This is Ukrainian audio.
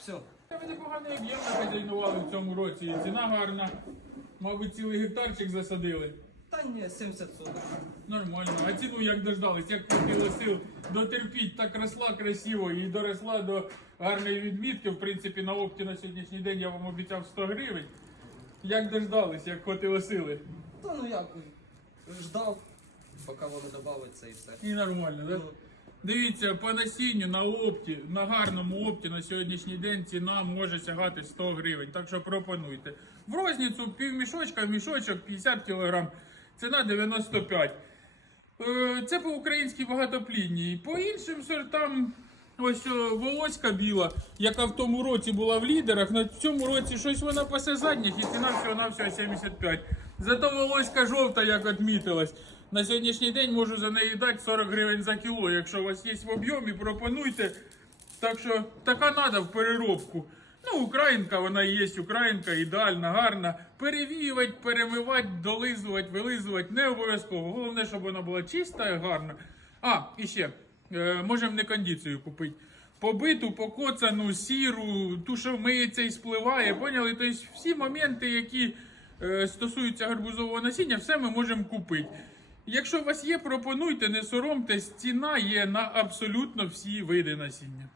Все. Ви непогано об'єм хазяйнували в цьому році. І ціна гарна. Мабуть, цілий гектарчик засадили. Та ні, 70 соток. Нормально. А ціну як дождались, як хватило сил дотерпіть, так росла красиво і доросла до гарної відмітки. В принципі, на опті на сьогоднішній день я вам обіцяв 100 гривень. Як дождались, як хватило сили. Та ну як, ждав, поки воно додавиться і все. І нормально, так? Ну, Дивіться, по насінню на опті, на гарному опті на сьогоднішній день ціна може сягати 100 гривень. Так що пропонуйте. В розницю півмішочка, мішочок 50 кг. Ціна 95. Е, Це по українській багатоплідній. По іншим сортам, ось о, волоська біла, яка в тому році була в лідерах, на цьому році щось вона пасе задніх і ціна всього на всього 75. Зато волоська жовта, як відмітилась. На сьогоднішній день можу за неї дати 40 гривень за кіло. Якщо у вас є в об'ємі, пропонуйте. Так що така треба в переробку. Ну, українка, вона є українка, ідеальна, гарна. Перевіювати, перемивати, долизувати, вилизувати не обов'язково. Головне, щоб вона була чиста і гарна. А, і ще, е, можемо не кондицію купити. Побиту, покоцану, сіру, ту, що миється і спливає. Поняли? Тобто всі моменти, які е, стосуються гарбузового насіння, все ми можемо купити. Якщо у вас є, пропонуйте, не соромтесь, ціна є на абсолютно всі види насіння.